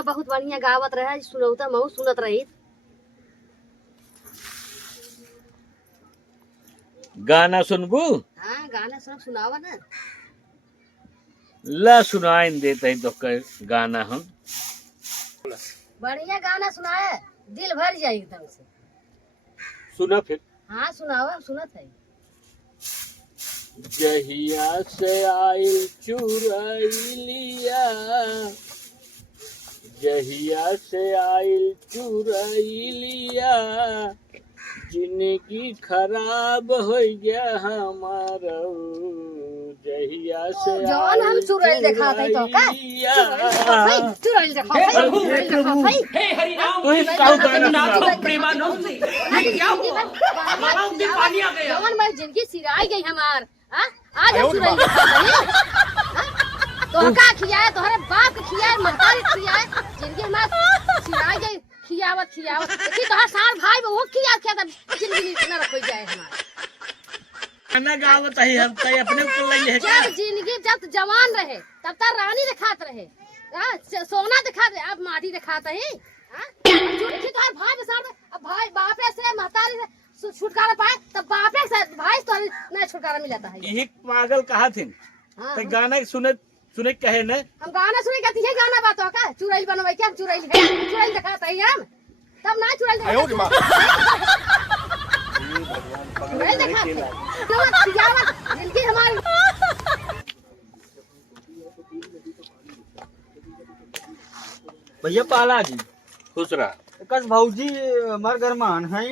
गाना बहुत बढ़िया गावत रहे, सुनौता महू सुनत रही। गाना सुनबू? हाँ गाना सब सुनावा ना। ला सुनाई देते तो गाना हम बढ़िया गाना सुनाए, दिल भर जाए एकदम से। सुना फिर। हाँ सुनावा, सुनत है। जहिया से आइल चुरैलिया, जहिया से आइल चुरैलिया, जिंदगी खराब हो गया हमारा। जहिया से जौन हम चुड़ैल देखा थे तो का चुड़ैल देखा थे, चुड़ैल देखा थे। हे हरि राम तो इस काऊ गाना सुनाओ। प्रेमानंद ये क्या हुआ? हमारा उस दिन पानी आ गया। जौन मेरी जिंदगी सिराई गई हमार। हां आज हम चुड़ैल देखा थे। तो का खियाए, तोहरे बाप के खियाए, महतारी खियाए, जिंदगी हमार सिराई गई। खियावत इसी तोहर सार भाई वो खिया जिंदगी न रखो जाए हमार। गाना गावत है हम तय अपने ऊपर लगे है। जब जिंदगी जब जवान रहे तब तक रानी दिखात रहे, सोना दिखात रहे, अब माटी दिखात है। तोहर भाई के साथ अब भाई बापे से महतारी से छुटकारा पाए, तब बापे से भाई तो नहीं छुटकारा मिलता है। यही पागल कहा थे। तो गाना सुने सुने कहे न हम गाना सुने कहती है, गाना बात हो का चुड़ैल बनवाई क्या, चुड़ैल है, चुड़ैल दिखाता है हम, तब ना चुड़ैल दिखाता चुड़ैल दिखाते जिंदगी हमारी। भैया पाला जी खुश रहा। कस भौजी हमार घर मान है।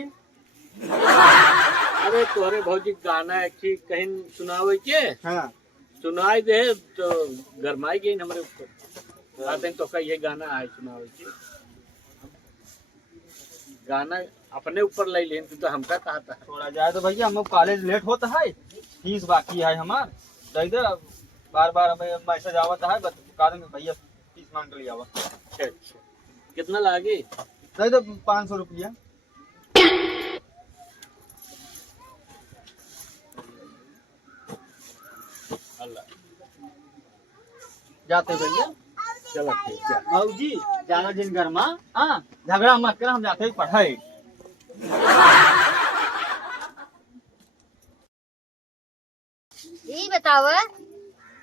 अरे तोहरे भौजी गाना अच्छी कहीं सुनावे के हाँ सुनाई दे तो गरमाई गई हमारे ऊपर। आते तो का ये गाना है सुनावे के गाना अपने ऊपर ले लें तो हमका कहा था। थोड़ा जाए तो भैया हम कॉलेज लेट होता है, फीस बाकी है हमार। दे दे बार बार हमें मैसेज आवत है, बता देंगे भैया फीस मांग लिया हुआ। अच्छा अच्छा कितना लागे? दे दो 500 रुपया। जाते भैया चलो ठीक है। भौजी जाना जिन घर में, हाँ झगड़ा मत कर, हम जाते पढ़ाई। ये बताओ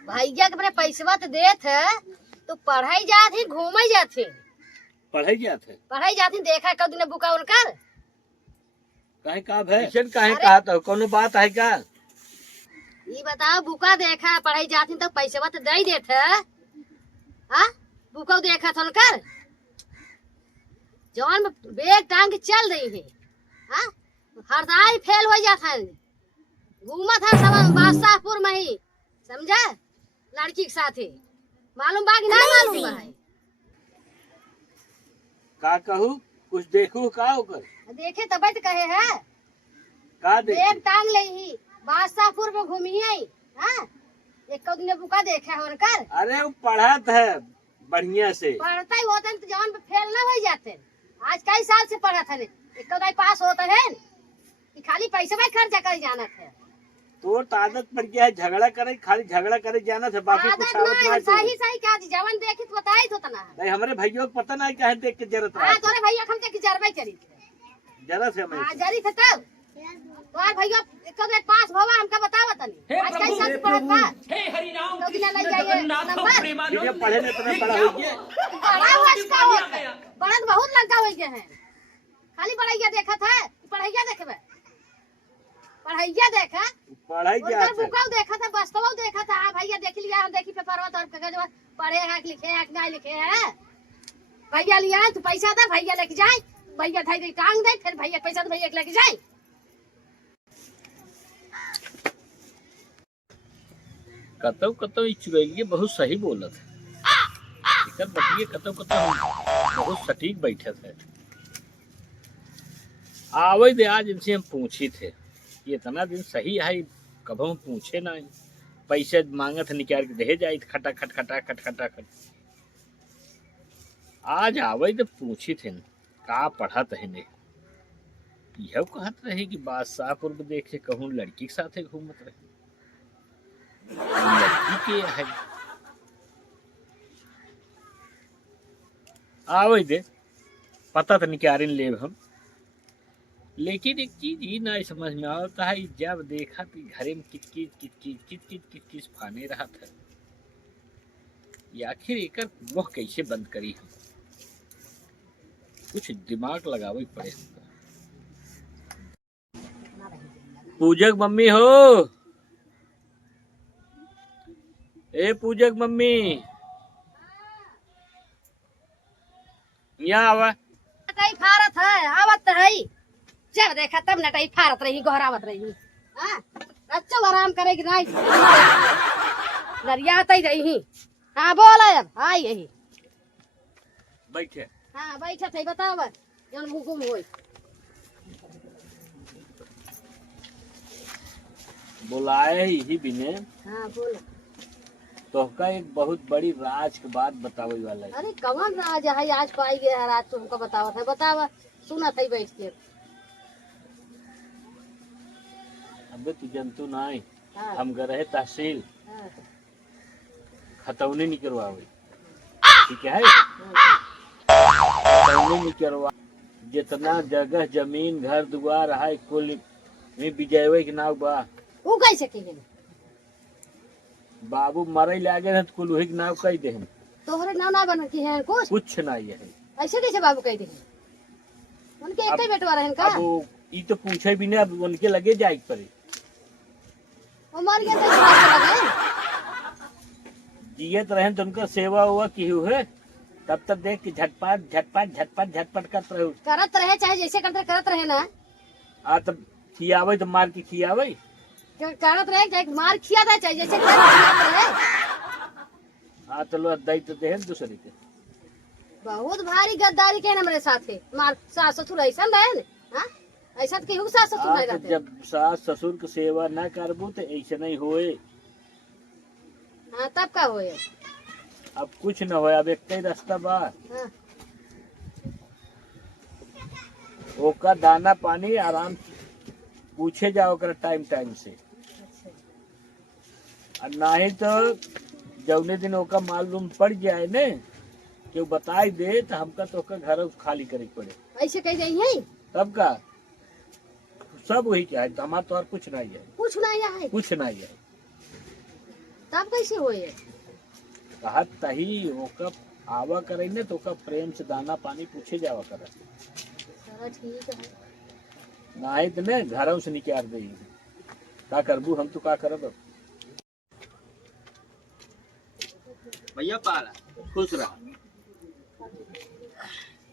भैया के पैसा तो देत है, तो पढ़ाई जात ही घूमे जात ही पढ़ाई जाते पढ़ाई जाती देखा कब दिन बुका उनकर कहीं का है कहीं कहा तो कोनो बात है क्या? ये बताओ बुका देखा पढ़ाई जाती तो पैसा तो दे देते है। हाँ बुका देखा था उनकर जवान में बेग टांग के चल रही है। हाँ हरदाई फेल हो जाता है, घूमा था सब बादशाहपुर में ही, समझा लड़की के साथ ही। मालूम बा कि नहीं मालूम बा है? का कहूँ कुछ देखू का होकर देखे तब तो कहे है का बेग देख टांग ले ही बादशाहपुर में घूमी आई। हाँ एक दिन बुका देखा है उनकर। अरे वो पढ़त है बढ़िया से पढ़ता ही होता है तो जवान पे फेल ना हो जाते। आज कई साल से पढ़ा था, एक पास होता है कि खाली पैसे में खर्चा कर जाना है। तो आदत पड़ गया है झगड़ा करे, खाली झगड़ा करे जाना था, बाकी कुछ आवत ना है। सही सही क्या जवान देखी तो बताई तो ना नहीं हमारे भैया को पता नहीं क्या है देख के जरूरत हाँ तोरे भैया हम देखी जरबे चली जरा से हमें हाँ जरी थे तब तोर भैया एक पास भवा हमका बतावा तनी आज कई साल से पढ़ता। हे हरि राम तो दिन ले जाइए नंबर प्रेमानंद पढ़े में इतना बड़ा हो गया बड़ा हुआ इसका होता है, बड़ा तो बहुत लड़का हो गए हैं। खाली पढ़ाइया देखा था, पढ़ाइया देखबे पढ़ाइया देखा पढ़ाई क्या उनका बुकाव देखा था, वास्तव देखा था। हाँ भैया देख लिया, हम देखी पेपर और कागज पढ़े हैं लिखे हैं नहीं लिखे हैं। भैया लिया तो पैसा दे, भैया लेके जाए, भैया धाई टांग दे, फिर भैया पैसा तो भैया लेके जाए। कतौ कतौ चुरैलिए बहुत सही बोलत है, बटिए कतौ कतौ बहुत सटीक बैठे थे। आवे दे आज इनसे हम पूछी थे, ये इतना दिन सही है कभी हम पूछे ना, पैसे मांगत निकाल के दे जाए खटा खट खटा खट खटा खट। आज आवे तो पूछी थे का पढ़त है ने, यह कहत रहे कि बादशाहपुर में देखे कहूँ लड़की के साथ घूमत रहे। लड़की के है आवे दे पता तो निकारिन ले हम। लेकिन एक चीज ही ना समझ में आता है, जब देखा तो घरे में किच फाने रहा था। ये आखिर एकर मुँह कैसे बंद करी हम, कुछ दिमाग लगावे पड़े हमको। पूजक मम्मी हो, ए पूजक मम्मी यहाँ आवा। नटाई फारत है, आवत है। जब देखा तब नटाई फारत रही, गोहरावत रही। हाँ, अच्छा आराम करेगी नहीं। गरियात ही रही। हाँ बोला अब, हाँ यही। बैठे। हाँ बैठा थे, बताओ जौन मुँह गुम होई। बुलाए ही बिने। हाँ बोलो। तोहका एक बहुत बड़ी राज के बात बतावे वाला है। अरे कौन राज है आज पाई गया है, राज तुमको बतावत है, बतावा सुना था बैठ के। अबे तू जंतु नाई, हाँ, हम गए रहे तहसील, हाँ, खतौनी नहीं करवावे, ठीक है? खतौनी नहीं करवा, जितना जगह जमीन घर दुआर है कुल में विजयवे के नाव बा। वो कैसे कहेंगे? बाबू मरे लागे न तो कुल वही के नाव कह दे। तोहरे नाव ना बन की है कुछ नहीं है। ऐसे कैसे बाबू कह दे? उनके एक ही बेटवा रहन का। अब ई तो पूछे भी नहीं, अब उनके लगे जाए पड़े। वो मर गया तो कैसे लगे? जियत रहे तो उनका सेवा हुआ की हुए, तब तक देख के झटपट झटपट झटपट झटपट करते रहे। करत रहे चाहे जैसे करते करत रहे ना। आ तब खियावे तो मार के खियावे, करत रहे चाहे मार खिया था, चाहे जैसे करत रहे। हाँ तो लो दई तो दे दूसरे के। बहुत भारी गद्दारी के हमारे साथ है। मार सास ससुर ऐसा रहे न, हाँ ऐसा तो केहू सास ससुर नहीं तो रहते। जब सास ससुर की सेवा न करबू तो ऐसे नहीं होए। हाँ तब का होए? अब कुछ न होए, अब एक ही रास्ता बा। हाँ, ओका दाना पानी आराम से पूछे जाओ कर टाइम टाइम से। और नहीं तो जौने दिन ओका मालूम पड़ जाए ने कि वो बताई दे तो हमका तो ओका घर खाली करे पड़े। ऐसे कह जाई है? तब का सब वही क्या है, हमारा तो और कुछ नहीं है, कुछ नहीं है। कुछ नहीं है। तब कैसे होए? कहा तही ओका आवा करे ने तो ओका प्रेम से दाना पानी पूछे जावा करे। चलो ठीक है। नहीं तो ने घरों से निकाल दे। का करबू हम तो का करब। भैया पाला खुश रहा।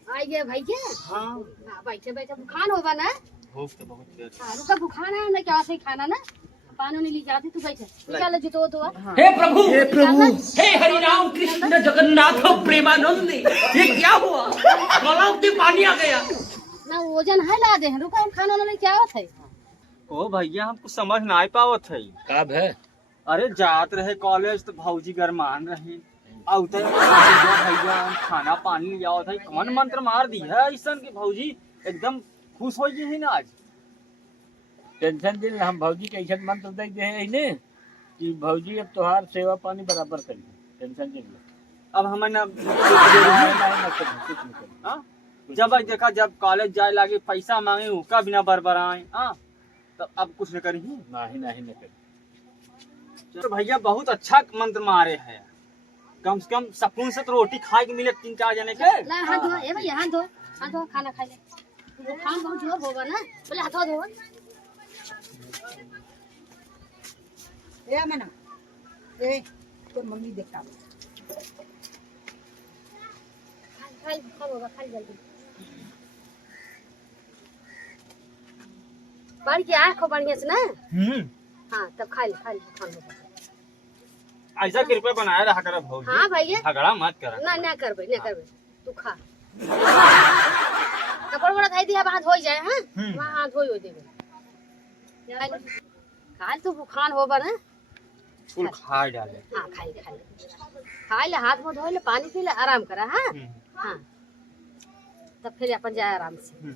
आई गए भैया। हाँ हाँ बैठे बैठे बुखान होगा ना। भूख तो बहुत तेज है। हाँ रुका, बुखान है ना क्या से खाना ना, पानी नहीं ली जाती। तू बैठे निकाल जूतो तो। हे प्रभु हे हरि राम कृष्ण जगन्नाथ प्रेमानंद, ये क्या हुआ? गलाव में पानी आ गया। ना वजन है ला दे, रुका हम खाना नहीं क्या होता है। ओ भैया हमको समझ ना आ पावत है। कब है? अरे जात रहे कॉलेज तो भौजी गरमान रहे, औते भैया हम खाना पानी ले आवत है। कौन मंत्र मार दी है ऐसा कि भौजी एकदम खुश हो गई है ना आज। टेंशन दिल हम भौजी के ऐसा मंत्र दे दे है ने कि भौजी अब तोहार सेवा पानी बराबर करी। टेंशन दिल अब हमें ना कुछ नहीं करी। हाँ? जब आज देखा जब कॉलेज जाए लागे पैसा मांगे उसका बिना बरबराए। हाँ तो अब कुछ न करी। नहीं नहीं नहीं करी। तो भैया बहुत अच्छा मंत्र मारे है। कम से कम सकून से तो रोटी खाए के मिले 3-4 जने के। ला हाथ धो, ए भैया हाथ धो खाना खा ले। बुखार बहुत जोर होगा ना, बोले हाथ धो। ए मना ए तो मम्मी देखा खाई होगा, खाई जल्दी। बाड़ी की आँख हो बढ़िया से ना। हाँ तब खा ले बुखार होगा। ऐसा कृपया बनाया रहा कर भौजी। हाँ भैया झगड़ा मत करा। ना करबे तू खा। कपड़ बड़ा खाई दिया हाथ हो जाए। हाँ वहाँ हाथ धो देवे। काल तो बुखार होगा ना। फूल खा डाले। हाँ खाई ले हाथ मुँह धो ले, पानी पी ले, आराम करा। हाँ हाँ तब फिर अपन जाए आराम से।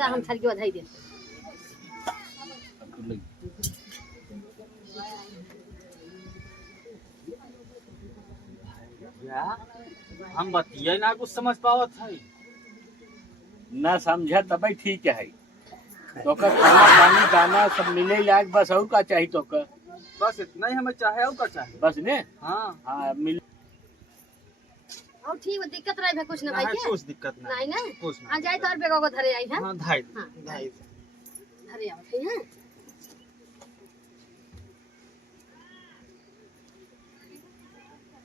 हम थर के बधाई दे। भैया हम बतिया ना कुछ समझ पावत है। ना समझा तब ठीक है। तो का खाना पानी दाना सब मिले लायक बस और का चाहिए तो का बस इतना ही हमें चाहे और का चाहिए। बस ने हाँ हाँ मिल और ठीक है, दिक्कत रही है कुछ ना भाई नहीं, के कुछ दिक्कत नहीं ना कुछ आ जाए तो और बेगो को धरे आई है। हाँ धाई हाँ। धाई धरे आओ ठीक है।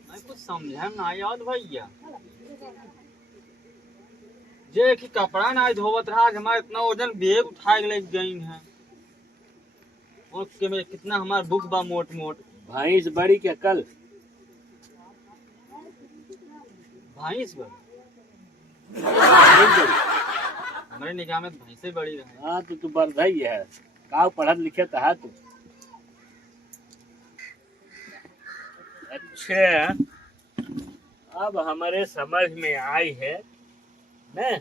मैं कुछ समझे ना याद भैया जे कि कपड़ा ना धोवत रहा आज हमारा इतना वजन बेग उठा के लेके गई है और के में कितना हमारा बुक बा मोट मोट भैंस बड़ी के कल भैंस बा हमारे निगाह में भैंसे बड़ी रहे। हाँ तो तू बरधई है का पढ़त लिखत है तू। अच्छा अब हमारे समझ में आई है न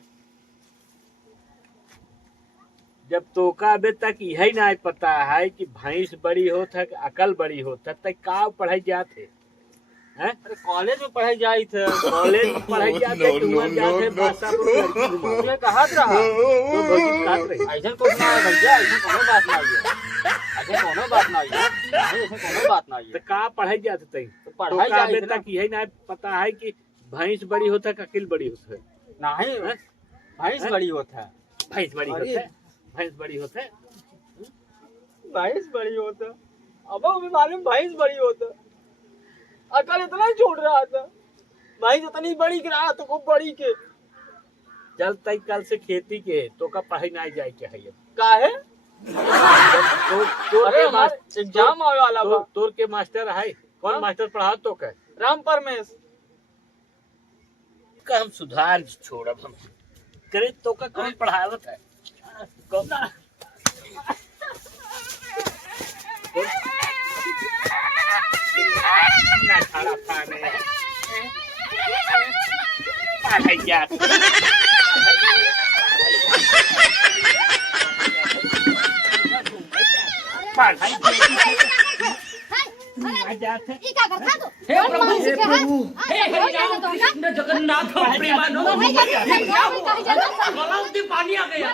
जब तोका अबे तक यही ना पता है कि भैंस बड़ी होत है कि अकल बड़ी होत है तक का पढ़ाई जाते हैं। अरे कॉलेज में पढ़ाई जाई थे कॉलेज में पढ़ाई जाते तुम जाते भाषा मुझे कहा रहा तो भौजी कहत रही ऐसा कुछ ना है भैया ऐसा कोनो बात ना है ऐसा कोनो बात ना है ऐसा कोनो बात ना तो है का पढ़ाई जाते तई तो पढ़ाई तोका अबे जाई थे तक यही ना पता है कि भैंस बड़ी होता है कि अकल बड़ी होता है। नहीं हैं? भैंस बड़ी होता है भैंस बड़ी अरे। होता है भैंस बड़ी होता है। भैंस बड़ी होता अब हमें मालूम भैंस बड़ी होता अकल इतना ही छोड़ रहा था भैंस इतनी बड़ी के रहा तो खूब बड़ी के चल तई कल से खेती के तो का पढ़ाई ना जाए के है काहे तो तोर अरे के हमारे एग्जाम आवे वाला बा तोर के मास्टर है कौन हाँ? मास्टर पढ़ा तो का राम परमेश का हम सुधार छोड़ब हम करे तो का कौन पढ़ावत है कौन ना खाना खाने पढ़ाई जा पढ़ाई जाते ई का करता तू हे प्रभु हे प्रभु हे हरि राम कृष्ण जगन्नाथ प्रेमानंद ये क्या हुआ गलाव में पानी आ गया।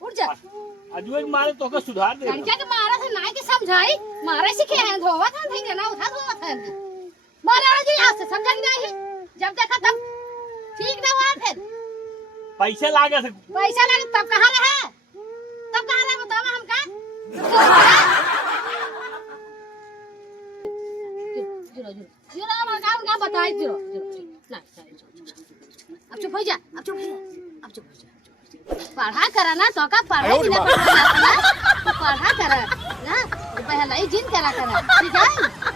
उठ जा अजूबे मारे तो का सुधार दे लड़किया के मारा से नाई के समझाई मारे सीखे हैं धोवा था नहीं देना उठा धोवा था मारा जी यहाँ से समझा कि नहीं जब देखा तब ठीक ना हुआ फिर पैसे लागे से पैसा लगे तब कहाँ रहे बतावा हमका जीरो हमारा काम का बताई जीरो ना अब चुप हो जा अब चुप हो जा पढ़ा करा ना तो का पढ़ा कि ना पढ़ा करा ना पहला ही जिन करा ठीक है।